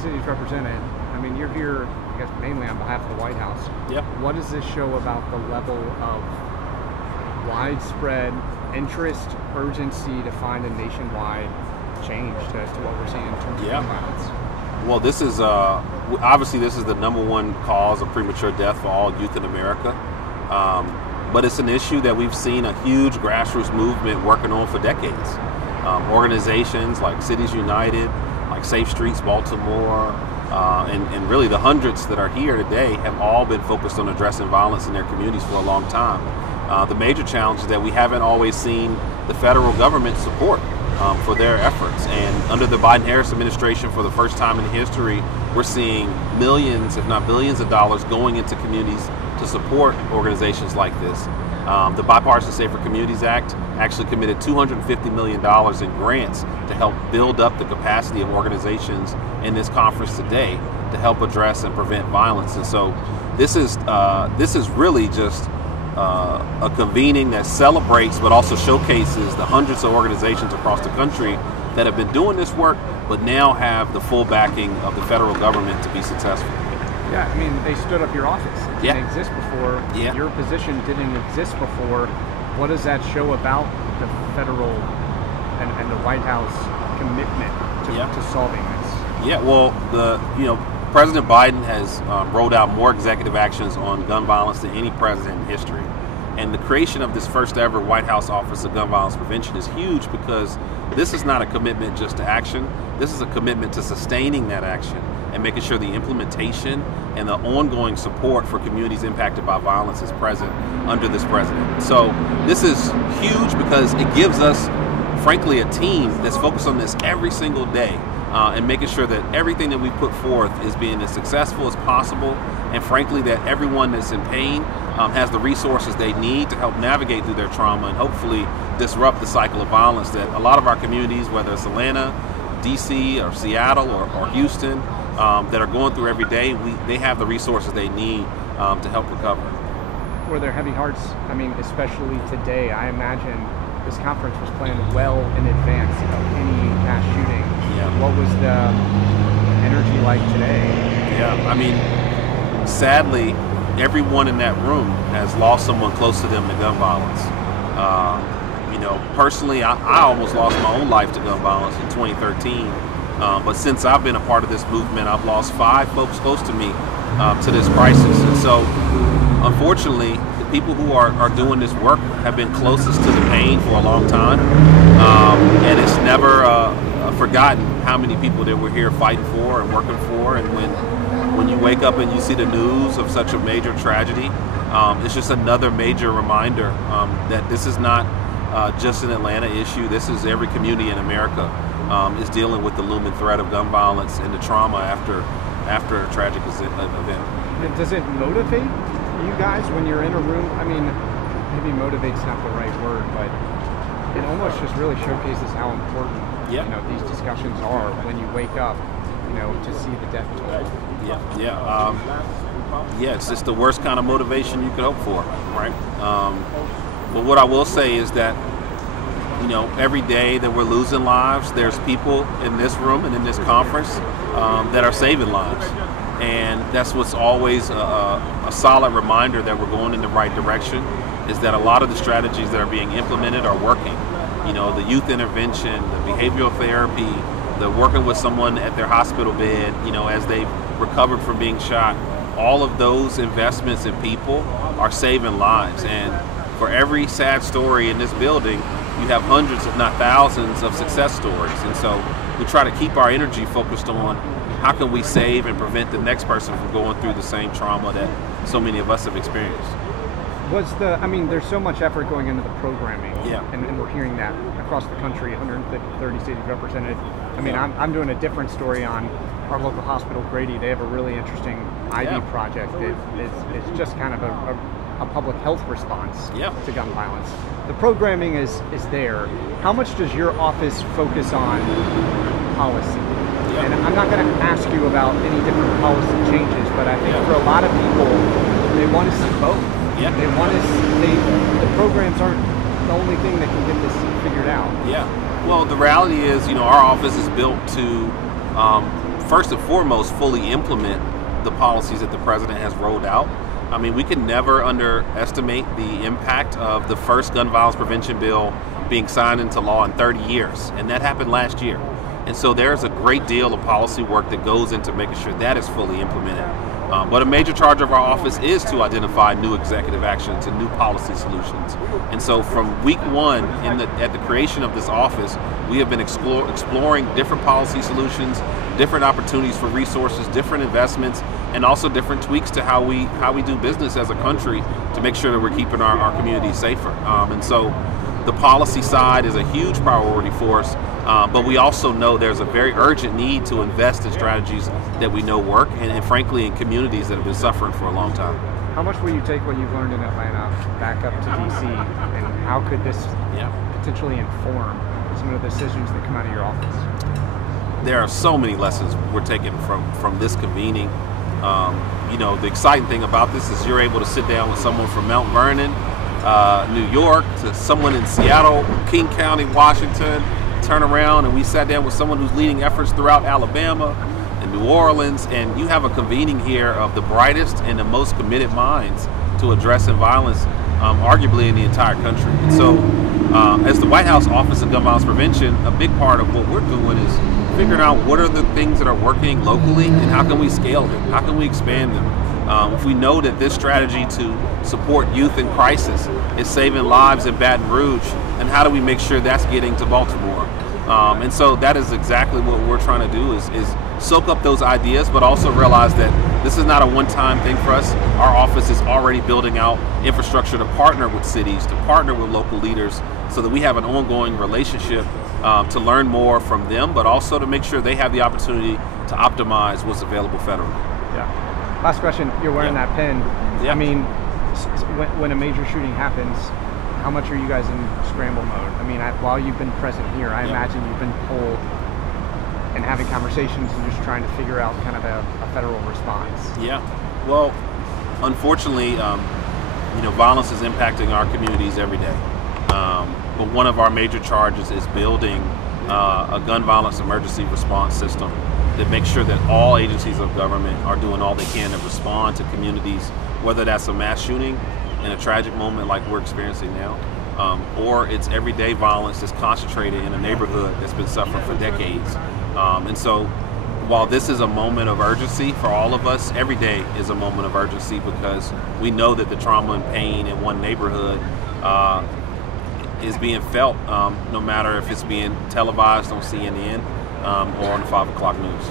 cities represented. I mean, you're here, I guess, mainly on behalf of the White House. Yeah. What does this show about the level of widespread interest, urgency to find a nationwide change to what we're seeing in terms of gun violence? Well, this is obviously this is the #1 cause of premature death for all youth in America. But it's an issue that we've seen a huge grassroots movement working on for decades. Organizations like Cities United, like Safe Streets Baltimore, and really the hundreds that are here today have all been focused on addressing violence in their communities for a long time. The major challenge is that we haven't always seen the federal government support for their efforts. And under the Biden-Harris administration, for the first time in history, we're seeing millions, if not billions of dollars going into communities to support organizations like this. The Bipartisan Safer Communities Act actually committed $250 million in grants to help build up the capacity of organizations in this conference today to help address and prevent violence. And so this is really just a convening that celebrates but also showcases the hundreds of organizations across the country that have been doing this work but now have the full backing of the federal government to be successful. Yeah, I mean, they stood up your office. It didn't exist before. Yeah. Your position didn't exist before. What does that show about the federal and the White House commitment to solving this? Yeah, well, President Biden has rolled out more executive actions on gun violence than any president in history. And the creation of this first ever White House Office of Gun Violence Prevention is huge because this is not a commitment just to action. This is a commitment to sustaining that action and making sure the implementation and the ongoing support for communities impacted by violence is present under this president. So this is huge because it gives us, frankly, a team that's focused on this every single day and making sure that everything that we put forth is being as successful as possible, and frankly that everyone that's in pain has the resources they need to help navigate through their trauma and hopefully disrupt the cycle of violence that a lot of our communities, whether it's Atlanta, DC, or Seattle, or Houston, that are going through every day, they have the resources they need to help recover. Were there heavy hearts? I mean, especially today. I imagine this conference was planned well in advance of any mass shooting. Yeah. What was the energy like today? Yeah, I mean, sadly, everyone in that room has lost someone close to them to gun violence. Personally, I almost lost my own life to gun violence in 2013. But since I've been a part of this movement, I've lost 5 folks close to me to this crisis. And so, unfortunately, the people who are doing this work have been closest to the pain for a long time. And it's never forgotten how many people that we're here fighting for and working for. And when you wake up and you see the news of such a major tragedy, it's just another major reminder that this is not just an Atlanta issue. This is every community in America is dealing with the looming threat of gun violence and the trauma after a tragic event. Does it motivate you guys when you're in a room? I mean, maybe motivate's not the right word, but it almost just really showcases how important these discussions are when you wake up, to see the death toll. Yeah, it's just the worst kind of motivation you could hope for, right? But what I will say is that, every day that we're losing lives, there's people in this room and in this conference that are saving lives. And that's what's always a solid reminder that we're going in the right direction, is that a lot of the strategies that are being implemented are working. The youth intervention, the behavioral therapy, the working with someone at their hospital bed, as they've recovered from being shot, all of those investments in people are saving lives. And for every sad story in this building, you have hundreds, if not thousands, of success stories. And so we try to keep our energy focused on how can we save and prevent the next person from going through the same trauma that so many of us have experienced. There's so much effort going into the programming, and we're hearing that across the country, 130 cities represented. I'm doing a different story on our local hospital, Grady. They have a really interesting ID project that is just kind of a public health response to gun violence. The programming is there. How much does your office focus on policy? And I'm not going to ask you about any different policy changes, but I think for a lot of people, they want to see both. They want to see the programs aren't the only thing that can get this figured out. Well, the reality is, our office is built to first and foremost, fully implement the policies that the president has rolled out. I mean, we can never underestimate the impact of the first gun violence prevention bill being signed into law in 30 years, and that happened last year. And so there's a great deal of policy work that goes into making sure that is fully implemented. But a major charge of our office is to identify new executive actions and new policy solutions. And so from week one, at the creation of this office, we have been exploring different policy solutions, different opportunities for resources, different investments, and also different tweaks to how we do business as a country to make sure that we're keeping our communities safer. And so the policy side is a huge priority for us, but we also know there's a very urgent need to invest in strategies that we know work, and frankly in communities that have been suffering for a long time. How much will you take what you've learned in Atlanta back up to DC, and how could this potentially inform some of the decisions that come out of your office? There are so many lessons we're taking from this convening. You know, the exciting thing about this is you're able to sit down with someone from Mount Vernon, New York, to someone in Seattle, King County, Washington, turn around and we sat down with someone who's leading efforts throughout Alabama and New Orleans, and you have a convening here of the brightest and the most committed minds to addressing violence, arguably in the entire country. And so as the White House Office of Gun Violence Prevention, a big part of what we're doing is figuring out what are the things that are working locally and how can we scale them, how can we expand them. If we know that this strategy to support youth in crisis is saving lives in Baton Rouge, and how do we make sure that's getting to Baltimore? And so that is exactly what we're trying to do, is soak up those ideas, but also realize that this is not a one-time thing for us. Our office is already building out infrastructure to partner with cities, to partner with local leaders, so that we have an ongoing relationship to learn more from them, but also to make sure they have the opportunity to optimize what's available federally. Yeah. Last question, you're wearing that pin. I mean, when a major shooting happens, how much are you guys in scramble mode? I mean, while you've been present here, I imagine you've been pulled and having conversations and just trying to figure out kind of a federal response. Yeah, well, unfortunately, you know, violence is impacting our communities every day. But one of our major charges is building a gun violence emergency response system that makes sure that all agencies of government are doing all they can to respond to communities, whether that's a mass shooting in a tragic moment like we're experiencing now, or it's everyday violence that's concentrated in a neighborhood that's been suffering for decades. And so while this is a moment of urgency for all of us, every day is a moment of urgency, because we know that the trauma and pain in one neighborhood is being felt, no matter if it's being televised on CNN or on the 5 o'clock news.